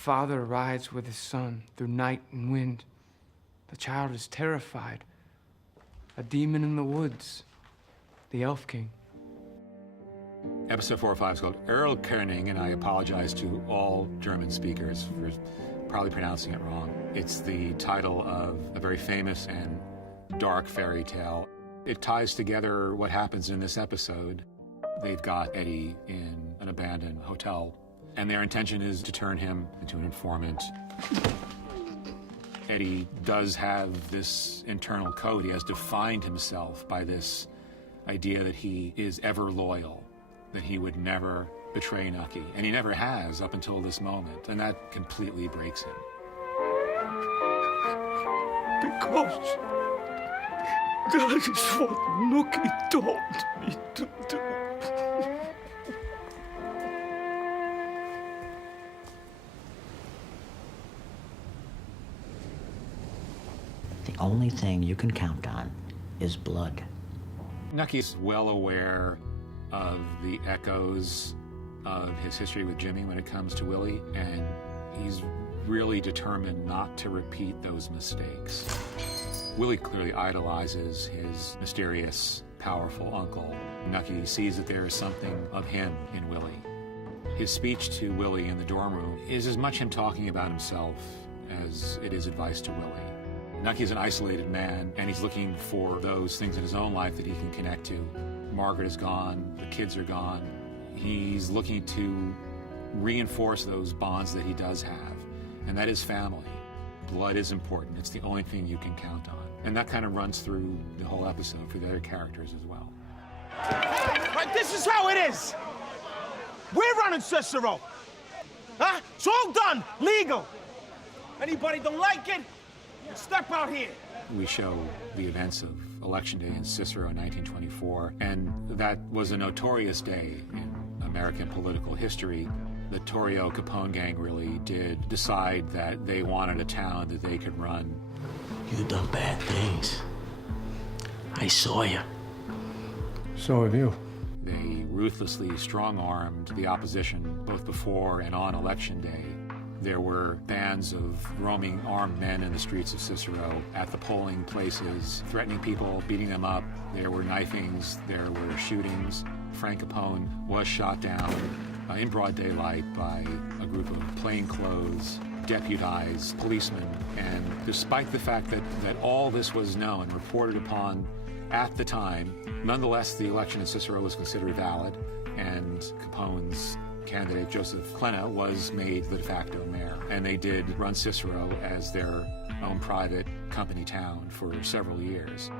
father rides with his son through night and wind. The child is terrified. A demon in the woods. The Elf King. Episode 4 or 5 is called Erlkönig, and I apologize to all German speakers for probably pronouncing it wrong. It's the title of a very famous and dark fairy tale. It ties together what happens in this episode. They've got Eddie in an abandoned hotel, and their intention is to turn him into an informant. Eddie does have this internal code. He has defined himself by this idea that he is ever loyal, that he would never betray Nucky, and he never has up until this moment, and that completely breaks him. Because that is what Nucky told me to do. The only thing you can count on is blood. Nucky's well aware of the echoes of his history with Jimmy when it comes to Willie, and he's really determined not to repeat those mistakes. Willie clearly idolizes his mysterious, powerful uncle. Nucky sees that there is something of him in Willie. His speech to Willie in the dorm room is as much him talking about himself as it is advice to Willie. Nucky's an isolated man, and he's looking for those things in his own life that he can connect to. Margaret is gone, the kids are gone. He's looking to reinforce those bonds that he does have, and that is family. Blood is important. It's the only thing you can count on. And that kind of runs through the whole episode for the other characters as well. Right, this is how it is. We're running Cicero. Huh? It's all done, legal. Anybody don't like it, step out here. We show the events of Election Day in Cicero in 1924, and that was a notorious day in American political history. The Torrio Capone gang really did decide that they wanted a town that they could run. You done bad things. I saw you. So have you. They ruthlessly strong-armed the opposition both before and on Election Day. There were bands of roaming armed men in the streets of Cicero at the polling places, threatening people, beating them up. There were knifings, there were shootings. Frank Capone was shot down in broad daylight by a group of plainclothes, deputized policemen. And despite the fact that all this was known, reported upon at the time, nonetheless, the election in Cicero was considered valid, and Capone's candidate, Joseph Klena, was made the de facto mayor. And they did run Cicero as their own private company town for several years.